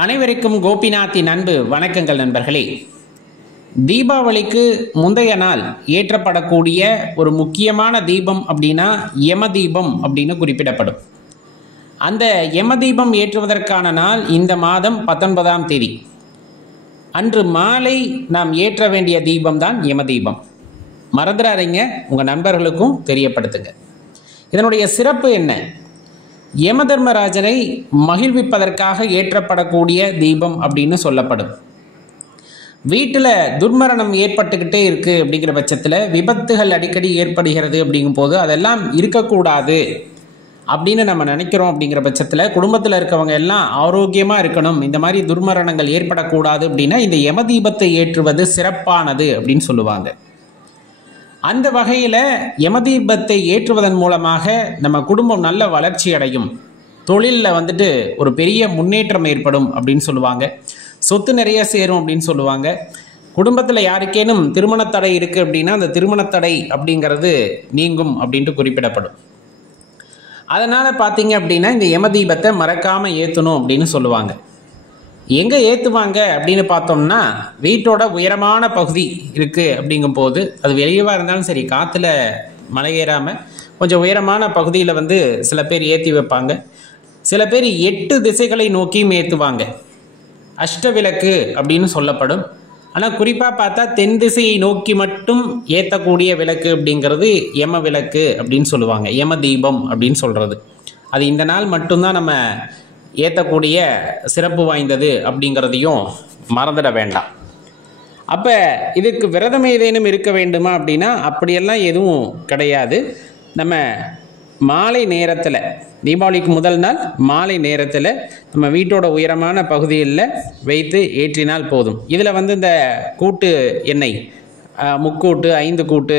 அனைவருக்கும் கோபிநாத்தின் அன்பு வணக்கங்கள் நண்பர்களே. தீபாவளிக்கு முந்தைய நாள் ஏற்றப்படக்கூடிய ஒரு முக்கியமான தீபம் அப்படின்னா யம தீபம் அப்படின்னு குறிப்பிடப்படும். அந்த யம தீபம் ஏற்றுவதற்கான நாள் இந்த மாதம் 19ஆம் தேதி அன்று மாலை நாம் ஏற்ற வேண்டிய தீபம் தான் யம தீபம். மறந்துடாதீங்க, உங்கள் நண்பர்களுக்கும் தெரியப்படுத்துங்க. இதனுடைய சிறப்பு என்ன? யம தர்மராஜனை மகிழ்விப்பதற்காக ஏற்றப்படக்கூடிய தீபம் அப்படின்னு சொல்லப்படும். வீட்டில் துர்மரணம் ஏற்பட்டுக்கிட்டே இருக்குது அப்படிங்கிற பட்சத்தில், விபத்துகள் அடிக்கடி ஏற்படுகிறது அப்படிங்கும்போது அதெல்லாம் இருக்கக்கூடாது அப்படின்னு நம்ம நினைக்கிறோம். அப்படிங்கிற பட்சத்தில் குடும்பத்தில் இருக்கவங்க எல்லாம் ஆரோக்கியமாக இருக்கணும், இந்த மாதிரி துர்மரணங்கள் ஏற்படக்கூடாது அப்படின்னா இந்த யம தீபத்தை ஏற்றுவது சிறப்பானது அப்படின்னு சொல்லுவாங்க. அந்த வகையில் யமதீபத்தை ஏற்றுவதன் மூலமாக நம்ம குடும்பம் நல்ல வளர்ச்சி அடையும், தொழிலில் ஒரு பெரிய முன்னேற்றம் ஏற்படும் அப்படின்னு சொல்லுவாங்க. சொத்து நிறைய சேரும் அப்படின்னு சொல்லுவாங்க. குடும்பத்தில் யாருக்கேனும் திருமணத்தடை இருக்குது அப்படின்னா அந்த திருமணத்தடை அப்படிங்கிறது நீங்கும் அப்படின்ட்டு குறிப்பிடப்படும். அதனால் பார்த்தீங்க அப்படின்னா இந்த யமதீபத்தை மறக்காமல் ஏற்றணும் அப்படின்னு சொல்லுவாங்க. எங்கே ஏற்றுவாங்க அப்படின்னு பார்த்தோம்னா, வீட்டோட உயரமான பகுதி இருக்குது அப்படிங்கும்போது, அது வெளியவாக இருந்தாலும் சரி, காற்றுல மலை ஏறாமல் கொஞ்சம் உயரமான பகுதியில் சில பேர் ஏற்றி வைப்பாங்க. சில பேர் 8 திசைகளை நோக்கியும் ஏற்றுவாங்க. அஷ்டவிளக்கு அப்படின்னு சொல்லப்படும். ஆனால் குறிப்பாக பார்த்தா தென் திசையை நோக்கி மட்டும் ஏற்றக்கூடிய விளக்கு அப்படிங்கிறது யம விளக்கு அப்படின்னு சொல்லுவாங்க. யம தீபம் அப்படின்னு சொல்கிறது அது இந்த நாள் மட்டும்தான் நம்ம ஏற்றக்கூடிய சிறப்பு வாய்ந்தது அப்படிங்கிறதையும் மறந்துட வேண்டாம். அப்போ இதுக்கு விரதம் ஏதேனும் இருக்க வேண்டுமா அப்படின்னா அப்படியெல்லாம் எதுவும் கிடையாது. நம்ம மாலை நேரத்தில், தீபாவளிக்கு முதல் நாள் மாலை நேரத்தில் நம்ம வீட்டோட உயரமான பகுதியில் வைத்து ஏற்றினால் போதும். இதில் இந்த கூட்டு எண்ணெய், முக்கூட்டு 5 கூட்டு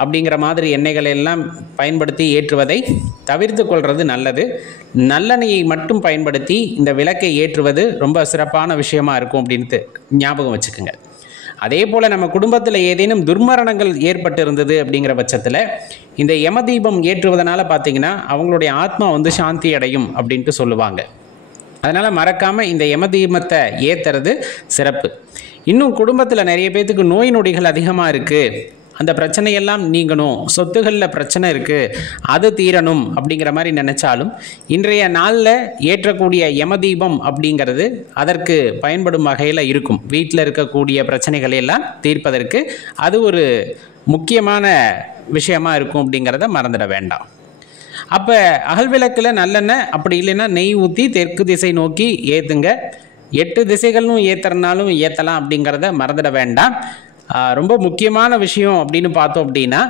அப்படிங்கிற மாதிரி எண்ணெய்களை எல்லாம் பயன்படுத்தி ஏற்றுவதை தவிர்த்து கொள்வது நல்லது. நல்லெண்ணெயை மட்டும் பயன்படுத்தி இந்த விளக்கை ஏற்றுவது ரொம்ப சிறப்பான விஷயமா இருக்கும் அப்படின்ட்டு ஞாபகம் வச்சுக்கோங்க. அதே போல் நம்ம குடும்பத்தில் ஏதேனும் துர்மரணங்கள் ஏற்பட்டு இருந்தது அப்படிங்கிற பட்சத்தில் இந்த யம தீபம் ஏற்றுவதனால பார்த்திங்கன்னா அவங்களுடைய ஆத்மா சாந்தி அடையும் அப்படின்ட்டு சொல்லுவாங்க. அதனால் மறக்காமல் இந்த யம தீபத்தை ஏற்றுறது சிறப்பு. இன்னும் குடும்பத்தில் நிறைய பேர்த்துக்கு நோய் நொடிகள் அதிகமாக இருக்குது, அந்த பிரச்சனையெல்லாம் நீங்கணும், சொத்துகளில் பிரச்சனை இருக்குது, அது தீரணும் அப்படிங்கிற மாதிரி நினச்சாலும் இன்றைய நாளில் ஏற்றக்கூடிய யம தீபம் அப்படிங்கிறது அதற்கு பயன்படும் வகையில் இருக்கும். வீட்டில் இருக்கக்கூடிய பிரச்சனைகளை எல்லாம் தீர்ப்பதற்கு அது ஒரு முக்கியமான விஷயமா இருக்கும் அப்படிங்கிறத மறந்துட வேண்டாம். அப்போ அகல் விளக்கில் நல்லெண்ணெய், அப்படி இல்லைன்னா நெய் ஊற்றி தெற்கு திசை நோக்கி ஏற்றுங்க. 8 திசைகளும் ஏற்றுறனாலும் ஏற்றலாம் அப்படிங்கிறத மறந்துட வேண்டாம். ரொம்ப முக்கியமான விஷயம் அப்படின்னு பார்த்தோம் அப்படின்னா,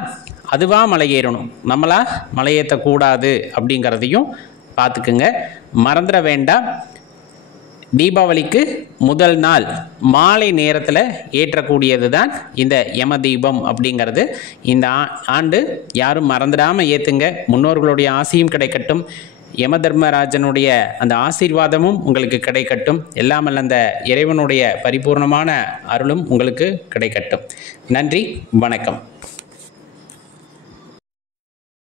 அதுவாக மலை ஏறணும், நம்மளா மலை ஏற்றக்கூடாது அப்படிங்கிறதையும் பார்த்துக்குங்க, மறந்துட வேண்டாம். தீபாவளிக்கு முதல் நாள் மாலை நேரத்தில் ஏற்றக்கூடியது தான் இந்த யம தீபம் அப்படிங்கிறது. இந்த ஆண்டு யாரும் மறந்துடாமல் ஏற்றுங்க. முன்னோர்களுடைய ஆசையும் கிடைக்கட்டும், யம தர்மராஜனுடைய அந்த ஆசீர்வாதமும் உங்களுக்கு கிடைக்கட்டும். எல்லாம் அந்த இறைவனுடைய பரிபூர்ணமான அருளும் உங்களுக்கு கிடைக்கட்டும். நன்றி, வணக்கம்.